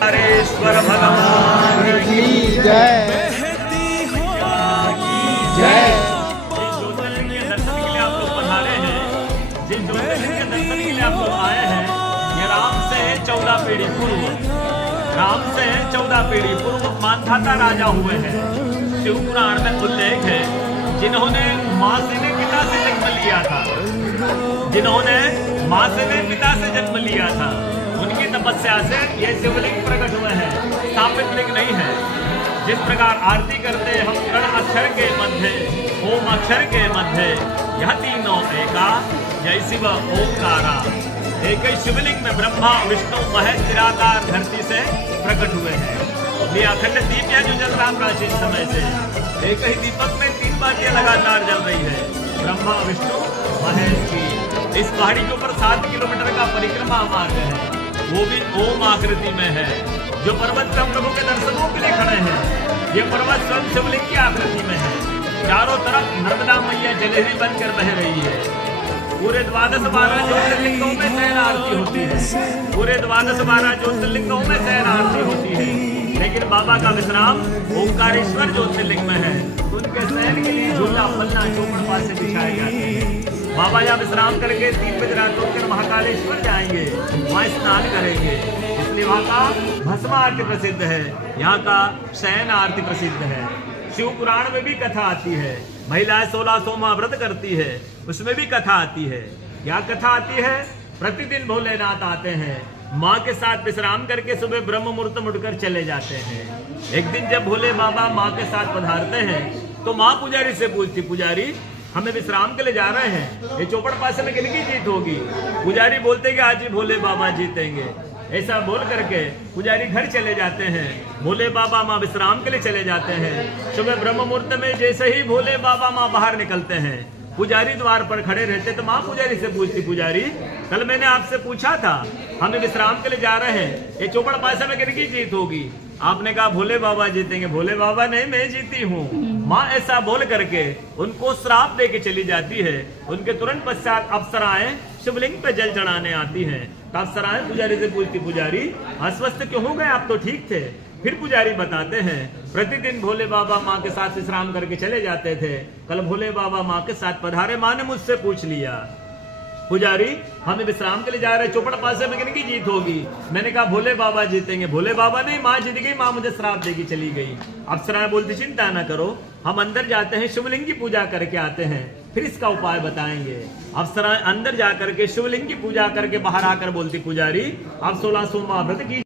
ओंकारेश्वर भगवान की जय जय। जिस ज्योतिर्लिंग के दर्शन के लिए आप लोग पधारे हैं, जिस ज्योतिर्लिंग के दर्शन के लिए आप लोग आए हैं, ये राम से 14 पीढ़ी पूर्व, राम से 14 पीढ़ी पूर्व मानधाता राजा हुए हैं। शिव पुराण में उल्लेख है, जिन्होंने माँ से ने पिता से जन्म लिया था, जिन्होंने माँ से ने पिता से जन्म लिया था, उनकी तपस्या से ये शिवलिंग प्रकट हुए हैं, स्थापित लिंग नहीं है। जिस प्रकार आरती करते हम प्रण अक्षर के मध्य, ओम अक्षर के मध्य, यह तीनों एका, जय शिव ओंकारा। एक ही शिवलिंग में ब्रह्मा विष्णु महेश निराकार धरती से प्रकट हुए हैं। ये अखंड दीप है जो जल रहा प्राचीन समय से, एक ही दीपक में 3 बातियां लगातार जल रही है, ब्रह्मा विष्णु महेश की। इस पहाड़ी के ऊपर 7 किलोमीटर का परिक्रमा मार्ग है, वो भी ओम आकृति में है। जो पर्वत पर प्रभु के दर्शनों के लिए खड़े हैं, ये पर्वत स्वयं शिवलिंग की आकृति में है। चारों तरफ नर्मदा मैया जलेबी बनकर बह रही है। पूरे 12 ज्योतिर्लिंगों में शयन आरती होती है, पूरे 12 ज्योतिर्लिंगों में शयन आरती होती है। लेकिन बाबा का विश्राम ओंकारेश्वर ज्योतिर्लिंग में है, उनके शयन के लिए झूला पन्ना चौपड़ पास से बिछाए जाते हैं। बाबा यहाँ विश्राम करके 3 बजे रात होकर महाकालेश्वर जाएंगे, वहाँ स्नान करेंगे, इसलिए वहाँ का भस्म आरती प्रसिद्ध है, यहाँ का शयन आरती प्रसिद्ध है। शिव पुराण में भी कथा आती है, महिलाएं 16 सोमवार व्रत करती है, उसमें भी कथा आती है। क्या कथा आती है? प्रतिदिन भोलेनाथ आते हैं, माँ के साथ विश्राम करके सुबह ब्रह्म मुहूर्त मुड़कर चले जाते हैं। एक दिन जब भोले बाबा माँ के साथ पधारते हैं, तो माँ पुजारी से पूछती, पुजारी हमें विश्राम के लिए जा रहे हैं, ये चौपड़ पासे में किनकी जीत होगी? पुजारी बोलते कि आज ही भोले बाबा जीतेंगे। ऐसा बोल करके पुजारी घर चले जाते हैं, भोले बाबा माँ विश्राम के लिए चले जाते हैं। सुबह ब्रह्म मुहूर्त में जैसे ही भोले बाबा माँ बाहर निकलते हैं, पुजारी द्वार पर खड़े रहते, तो माँ पुजारी से पूछती, पुजारी कल मैंने आपसे पूछा था, हमें विश्राम के लिए जा रहे हैं, ये चौपड़ पासे में किनकी जीत होगी? आपने कहा भोले बाबा जीतेंगे। भोले बाबा नहीं, मैं जीती हूँ। माँ ऐसा बोल करके उनको श्राप दे के चली जाती है। उनके तुरंत पश्चात अप्सराएं शिवलिंग पे जल चढ़ाने आती हैं। अप्सराएं पुजारी से पूछती, पुजारी अस्वस्थ क्यों हो गए, आप तो ठीक थे। फिर पुजारी बताते हैं, प्रतिदिन भोले बाबा माँ के साथ विश्राम करके चले जाते थे, कल भोले बाबा माँ के साथ पधारे, माँ ने मुझसे पूछ लिया, पुजारी हमें विश्राम के लिए जा रहे, चौपड़ पासे में किनकी जीत होगी? मैंने कहा भोले बाबा जीतेंगे। भोले बाबा नहीं, माँ जीत गई, माँ मुझे श्राप देगी चली गई। अप्सराएं बोलती, चिंता न करो, हम अंदर जाते हैं, शिवलिंग की पूजा करके आते हैं, फिर इसका उपाय बताएंगे। अप्सराएं अंदर जाकर के शिवलिंग की पूजा करके बाहर आकर बोलती, पुजारी आप 16 सोमवार व्रत की